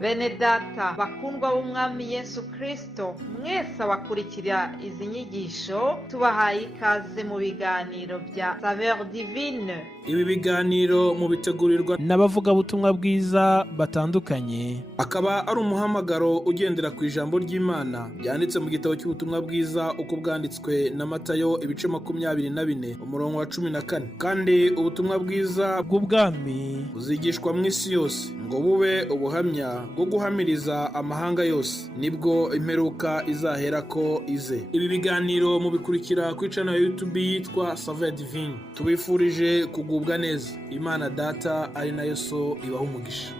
Bene data bakundwa b'umwami Yesu Kristo, mwese abakurikira izi nyigisho tubahaye ikaze mu biganiro bya Saveur Divine. Ibi biganiro mu bitegurirwa n'abavugabutumwa bwiza batandukanye, akaba ari umuhamagaro ugendera ku ijambo ry'Imana byanditse mu gitabo cy'ubutumwa bwiza uko bwanditswe na Matayo ibice 24 umurongo wa 14. Kandi ubutumwa bwiza bw'ubwami buzigishwa mu isi yose ngo bube ubuhamya bwo guhamiriza amahanga yose, nibwo imperuka izahera ko ize. Ibi biganiro mubikurikira ku channel ya YouTube yitwa Saveur Divine. Tubifurije kugubwa neza. Imana Data ari nayo so ibaho umugisha.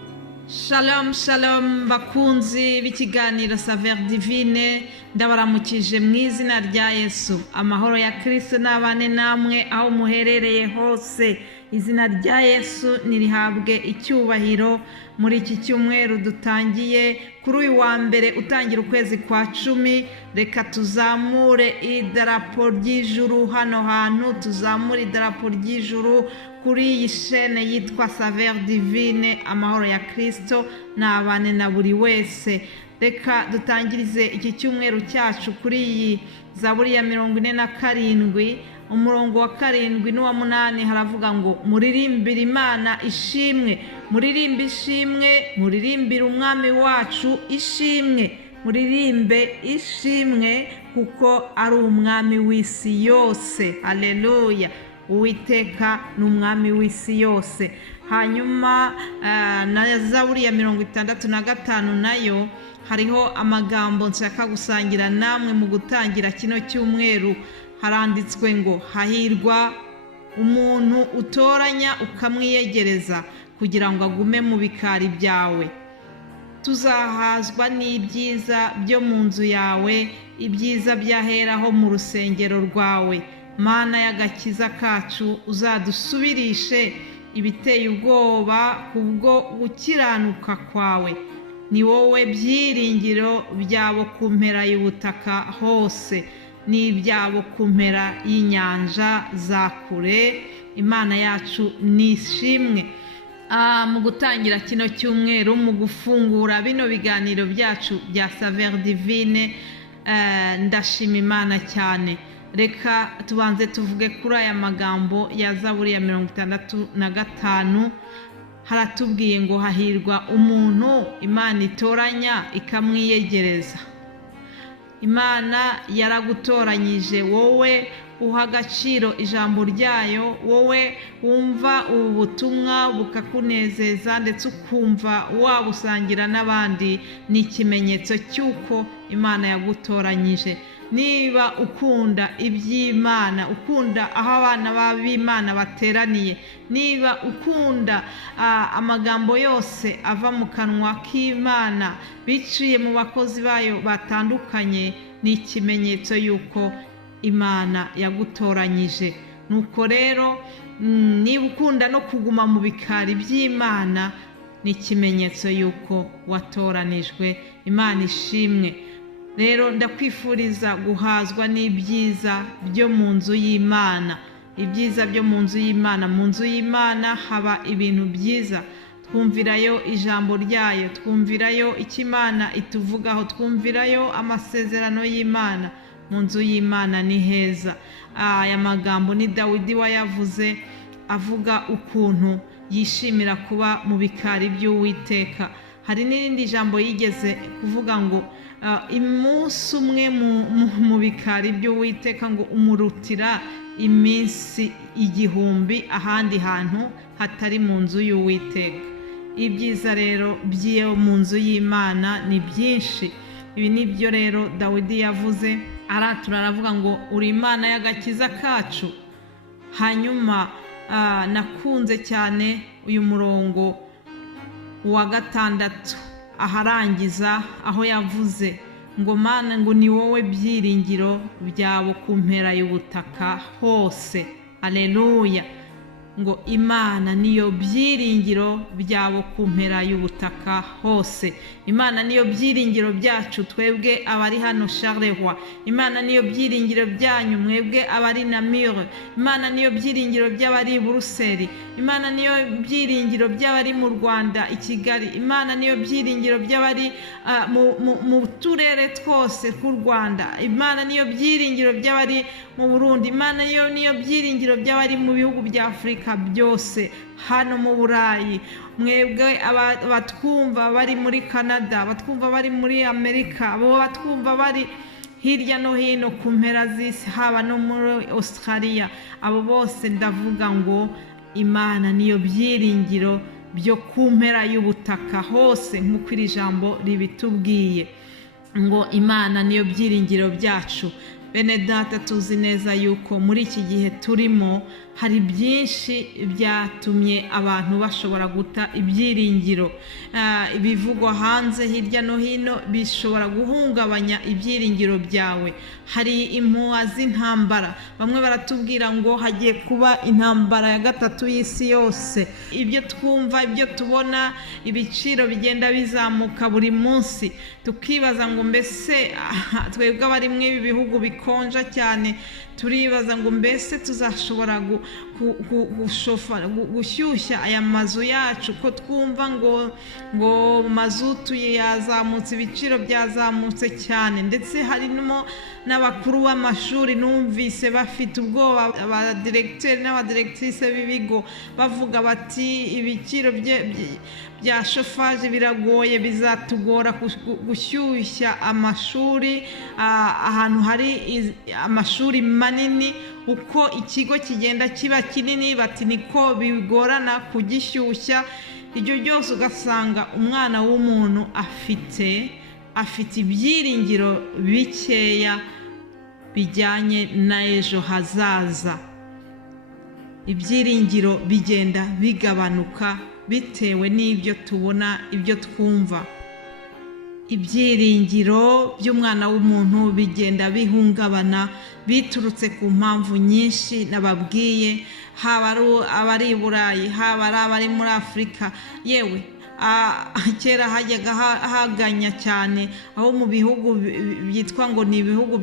Shalom shalom bakunzi b'ikiganiro Saveur Divine, ndabaramukije mu izina rya Yesu. Amahoro ya Kristo n'abane namwe aho muherereye hose. Izina rya Yesu nirihabwe icyubahiro. Muri iki cyumweru dutangiye kuri uyu wa mbere utangira ukwezi kwa 10, reka tuzamure idarapo ry'ijuru hano hantu, tuzamure idarapo ry'ijuru kuri iyi shene yitwa Saveur Divine. Amahoro ya Kristo n'abane na buri wese. Reka dutangirize iki cyumweru cyacu kuri iyi Zaburi ya 47 umurongo wa 7 n'uwa 8 haravuga ngo muririmbire Imana ishimwe, muririmbe ishimwe, muririmbire umwami wacu ishimwe, muririmbe ishimwe kuko ari umwami w'isi yose. Haleluya. Uwiteka ni umwami w'isi yose. Hanyuma na Zaburi ya 65 nayo hariho amagambo nshaka gusangira namwe mu gutangira kino cyumweru. Haranditswe ngo hahirwa umuntu utoranya ukamwiyegereza kugira ngo agume mu bikari byawe. Tuzahazwa n'ibyiza byo mu nzu yawe, ibyiza byaheraho mu rusengero rwawe. Mana y'agakiza kacu, uzadusubirishe ibiteye ubwoba kubwo gukiranuka kwawe. Ni wowe byiringiro byabo ku mpera y'ubutaka hose, n'ibyabo ku mpera y'inyanja za kure. Imana yacu nishimwe. Mu gutangira kino cyumweru, mu gufungura bino biganiro byacu bya Saveur Divine, ndashima Imana cyane. Reka tubanze tuvuge kuri aya magambo ya Zaburi ya 65. Haratubwiye ngo hahirwa umuntu Imana itoranya ikamwiyegereza. Imana yaragutoranyije, wowe uha agaciro ijambo ryayo, wowe wumva ubu butumwa bukakunezeza ndetse ukumva wabusangira n'abandi. Ni ikimenyetso cy'uko Imana yagutoranyije. Niba ukunda iby'Imana, ukunda aho abana b'Imana bateraniye, niba ukunda amagambo yose ava mu kanwa k'Imana biciye mu bakozi bayo batandukanye, ni ikimenyetso y'uko Imana yagutoranyije. Nuko rero niba ukunda no kuguma mu bikari by'Imana, ni ikimenyetso y'uko watoranijwe. Imana ishimwe. Rero ndakwifuriza guhazwa n'ibyiza byo mu nzu y'Imana. Ibyiza byo mu nzu y'Imana. Mu nzu y'Imana haba ibintu byiza. Twumvirayo ijambo ryayo, twumvirayo icyo Imana ituvugaho, twumvirayo amasezerano y'Imana. Mu nzu y'Imana ni heza. Aya magambo ni Dawidi wayavuze, avuga ukuntu yishimira kuba mu bikari by'Uwiteka. Hari n'irindi jambo yigeze kuvuga ngo imunsi umwe mu bikari by'Uwiteka ngo umurutira iminsi 1000 ahandi hantu hatari mu nzu y'Uwiteka. Ibyiza rero by'iyo mu nzu y'Imana ni byinshi. Ibi nibyo rero Dawidi yavuze, aravuga ngo uri Imana y'agakiza kacu. Hanyuma nakunze cyane uyu murongo wa 6 aharangiza, aho yavuze ngo Mana ngo ni wowe byiringiro byabo ku mpera y'ubutaka hose. Haleluya. ngo Imana niyo byiringiro byabo ku mpera y'ubutaka hose. Imana niyo byiringiro byacu twebwe abari hano Charleroi. Imana niyo byiringiro byanyu mwebwe abari Namur. Imana niyo byiringiro by'abari Buruseli. Imana niyo byiringiro by'abari mu Rwanda i Kigali. Imana niyo byiringiro by'abari mu turere twose ku Rwanda. Imana niyo byiringiro by'abari mu Burundi. Imana niyo byiringiro by'abari mu bihugu bya Afurika byose, hano mu Burayi. Mwebwe abatwumva bari muri Canada, abatwumva bari muri Amerika, abo batwumva bari hirya no hino ku mpera z'isi, haba no muri Australia, abo bose ndavuga ngo Imana niyo byiringiro byo ku mpera y'ubutaka hose, nk'uko iri jambo ribitubwiye ngo Imana niyo byiringiro byacu. Bene data, tuzi neza yuko muri iki gihe turimo hari byinshi byatumye abantu bashobora guta ibyiringiro. Ibivugwa hanze hirya no hino bishobora guhungabanya ibyiringiro byawe. Hari impuha z'intambara, bamwe baratubwira ngo hagiye kuba intambara ya gatatu y'isi yose. Ibyo twumva, ibyo tubona, ibiciro bigenda bizamuka buri munsi, tukibaza ngo mbese twebwe abari mu ibi bihugu bikonja cyane, turibaza ngo mbese tuzashobora gushyushya aya mazu yacu, ko twumva ngo mazutu yazamutse, ibiciro byazamutse cyane. Ndetse harimo n'abakuru b'amashuri numvise bafite ubwoba, abadiregiteri n'abadiregitrise b'ibigo bavuga bati ibiciro bya shofaje biragoye, bizatugora gushyushya amashuri ahantu hari amashuri manini. Uko ikigo kigenda kiba kinini, bati niko bigorana kugishyushya. Ibyo byose ugasanga umwana w'umuntu afite ibyiringiro bikeya bijyanye na ejo hazaza. Ibyiringiro bigenda bigabanuka bitewe n'ibyo tubona, ibyo twumva. Ibyiringiro by'umwana w'umuntu bigenda bihungabana biturutse ku mpamvu nyinshi nababwiye, haba abari i Burayi, haba abari muri Afurika. Yewe kera hajyaga haganya cyane aho mu bihugu byitwa ngo ni ibihugu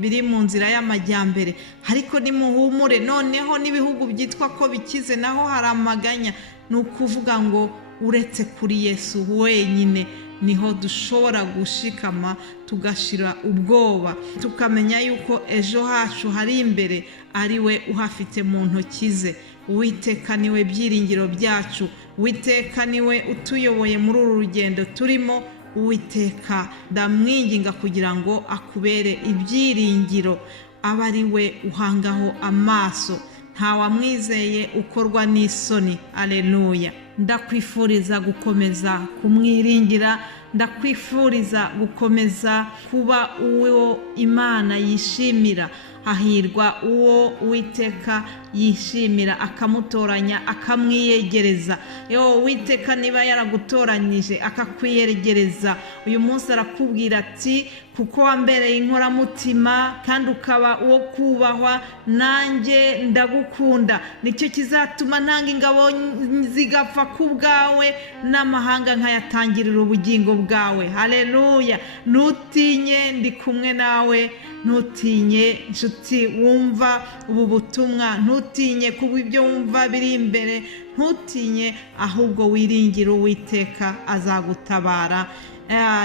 biri mu nzira y'amajyambere, ariko nimuhumure, noneho n'ibihugu byitwa ko bikize naho hari amaganya. Ni ukuvuga ngo uretse kuri Yesu wenyine niho dushobora gushikama tugashira ubwoba, tukamenya yuko ejo hacu hari imbere ari we uhafite mu ntoki ze. Uwiteka niwe byiringiro byacu, Uwiteka niwe utuyoboye muri uru rugendo turimo. Uwiteka ndamwinginga kugira ngo akubere ibyiringiro, aba ari we uhangaho amaso, ntawamwizeye ukorwa n'isoni. Aleluya. Ndakwifuriza gukomeza kumwiringira, ndakwifuriza gukomeza kuba uwo Imana yishimira. Hahirwa uwo Uwiteka yishimira akamutoranya akamwiyegereza. Uwiteka niba yaragutoranyije akakwiyegereza, uyu munsi arakubwira ati kuko wambereye inkoramutima kandi ukaba uwo kubahwa, nanjye ndagukunda. Nicyo kizatuma ntanga ingabo zigapfa ku bwawe, n'amahanga nkayatangirira ubugingo bwawe. Haleluya. Ntutinye, ndi kumwe nawe. Ntutinye nshuti wumva ubu butumwa, ntutinye kuba ibyo wumva biri imbere, ntutinye, ahubwo wiringire Uwiteka azagutabara.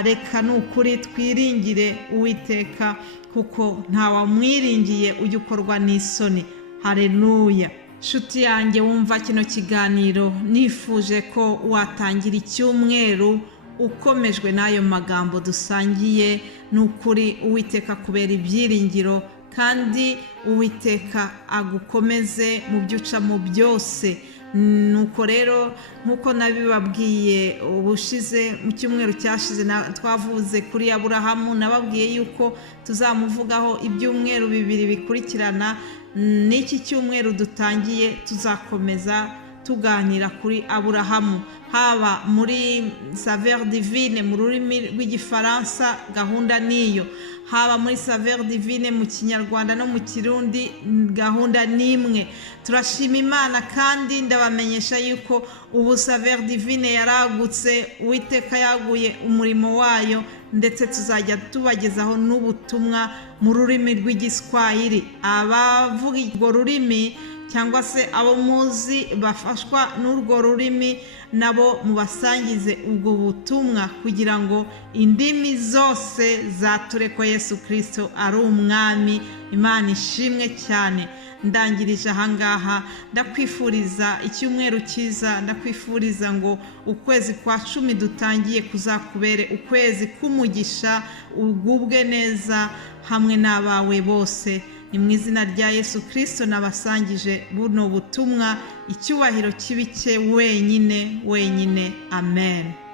Reka nukuri twiringire Uwiteka, kuko ntawamwiringiye ujya ukorwa n'isoni. Haleluya. Nshuti yanjye wumva kino kiganiro, nifuje ko watangira icyumweru ukomejwe n'ayo magambo dusangiye. Nukuri Uwiteka kubera ibyiringiro, kandi Uwiteka agukomeze mu byo ucamo byose. Nuko rero nkuko nabibabwiye ubushize, mu cyumweru cyashize twavuze kuri Aburahamu, nababwiye yuko tuzamuvugaho ibyumweru 2 bikurikirana. N'iki cyumweru dutangiye tuzakomeza tuganira kuri Aburahamu, haba muri Saveur Divine mu rurimi rw'igifaransa gahunda niyo, haba muri Saveur Divine mu kinyarwanda no mu kirundi gahunda nimwe. Turashima Imana kandi ndabamenyesha yuko ubu Saveur Divine yaragutse, Uwiteka yaguye umurimo wayo, ndetse tuzajya tubagezaho n'ubutumwa mu rurimi rw'igiswahili. Abavuga urwo rurimi cyangwa se abo muzi bafashwa n'urwo rurimi nabo mubasangize ubwo butumwa, kugira ngo indimi zose zature ko Yesu Kristo ari umwami. Imana ishimwe cyane. Ndangirije ahangaha, ndakwifuriza icyumweru cyiza, ndakwifuriza ngo ukwezi kwa 10 dutangiye kuzakubere ukwezi k'umugisha, ugubwe neza hamwe n'abawe bose. Ni mu izina rya Yesu Kristo nabasangije buno butumwa, icyubahiro kibike wenyine. Amen.